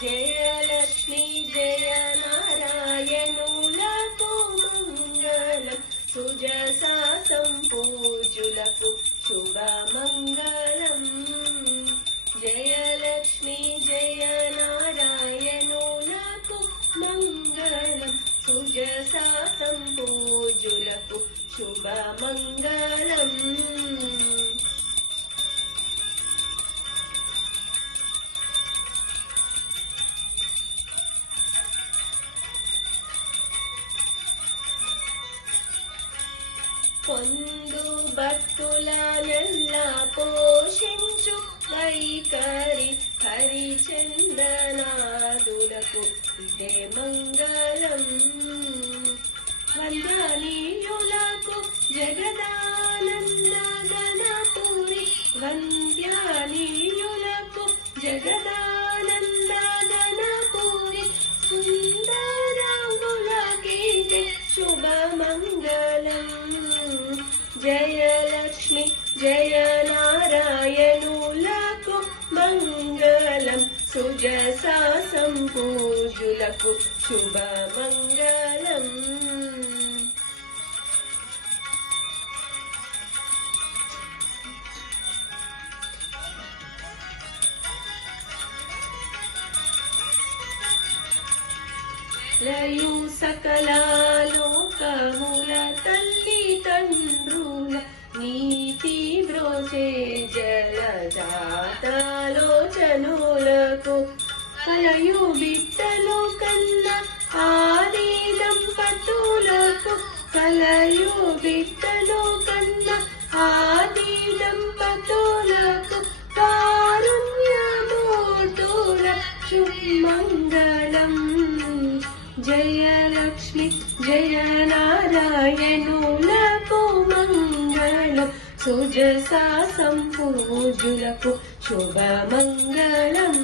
జయలక్ష్మి జయ నారాయణులకు మంగళం సుజసా సంపూజులకు శుభమంగళం. జయలక్ష్మి జయ నారాయణులకు మంగళం సుజసా సంపూజులకు శుభమంగళం. పొందు భక్తుల నెల్ల పోషించు వైఖరి హరిచందనాదులకు ఇదే మంగళం. వంద్యానీయులకు జగదానంద గణపురి వంద్యానీయులకు జగదానంద గణపురి సుందరంగులకీదే శుభమంగళం. జయలక్ష్మి జయ నారాయణులకు మంగళం సుజసా సంపూజులకు శుభమంగళం. లయు సకల లోకముల తల్లి తండ్రుల నీతి బ్రోచే జలజాతలోచనులకు కలయు బిడ్డలు కన్న ఆది దంపతులకు కలయు బిడ్డలు కన్న ఆది దంపతులకు కారుణ్యమూర్తుల శుభమంగళం. జయలక్ష్మి జయ నారాయణులకు మంగళం సుజసా సంపూజులకు శుభమంగళం.